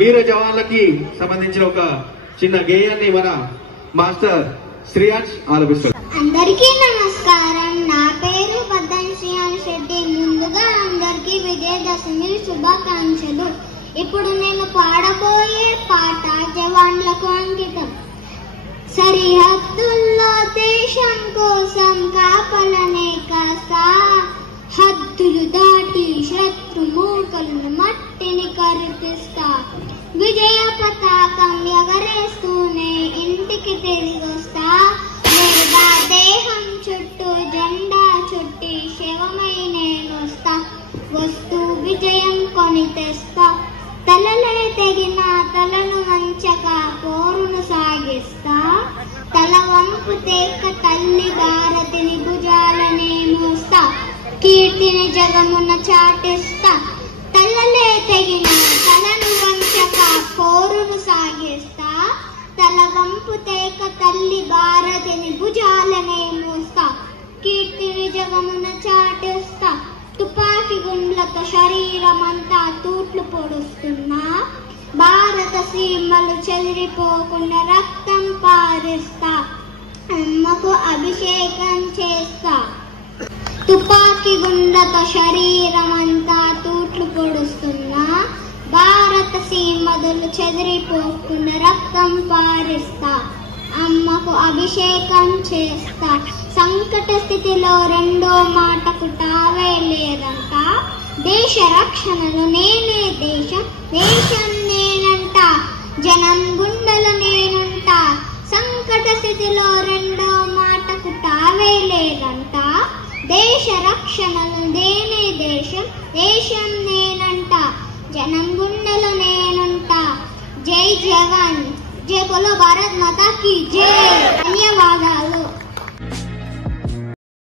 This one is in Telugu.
వీర జవాన్లకి సంబంధించిన ఒక చిన్న గేయాన్ని మన మాస్టర్ శ్రీయాన్స్ ఆలపిస్తారు. అందరికీ నమస్కారం. నా పేరు బద్దం శ్రీయాన్స్ రెడ్డి. ముందుగా అందరికీ విజయదశమి శుభాకాంక్షలు. ఇప్పుడు నేను పాడబోయే పాట జవాన్లకు అంకితం. సరిహద్దుల్లో దేశం కోసం కాపలనే కాస్తా, హద్దులు దాటి శత్రు మూకలను మట్టిని కరిపిస్తా, విజయ పతాకం ఎగరేస్తూనే ఇంటికి తిరిగొస్తా, నేరుగా దేహం చుట్టూ జెండా చుట్టి శవమై నేనొస్తా, వస్తూ విజయం కొని తెస్తా, తలలే తెగిన తలను వంచక పోరును సాగిస్తా, తల వంపు తేక తల్లి భారతిని భుజాలనే మోస్తా, కీర్తిని జగమున చాటిస్తా, తలలే తెగిన తలను వంచక పోరును సాగిస్తా, తల వంపు తేక తల్లి భారతిని భుజాలనే మోస్తా, కీర్తిని జగమున చాటిస్తా, తుపాకి గుండ్లతో శరీరమంతా తూట్లు పొడుస్తున్నా, భారత సీమలు చెదిరిపోకుండా రక్తం పారిస్తా, అమ్మకు అభిషేకం చేస్తా. తుపాకి గుండ్లతో శరీరమంతా తూట్లు పొడుస్తున్నా, భారత సీమలు చెదిరిపోకుండా రక్తం పారిస్తా, అమ్మకు అభిషేకం చేస్తా. సంకట స్థితిలో రెండో మాటకు తావే లేదంట, దేశ రక్షణలో నేనే దేశం, దేశం నేనంట, జనం గుండెల నేనుంట. సంకట స్థితిలో రెండో మాటకు తావే లేదంట, దేశ రక్షణలో నేనే దేశం, దేశం నేనంట, జనం గుండెల నేనుంట. జై జవాన్, జై బోలో భారత్ మాతా కీ జై.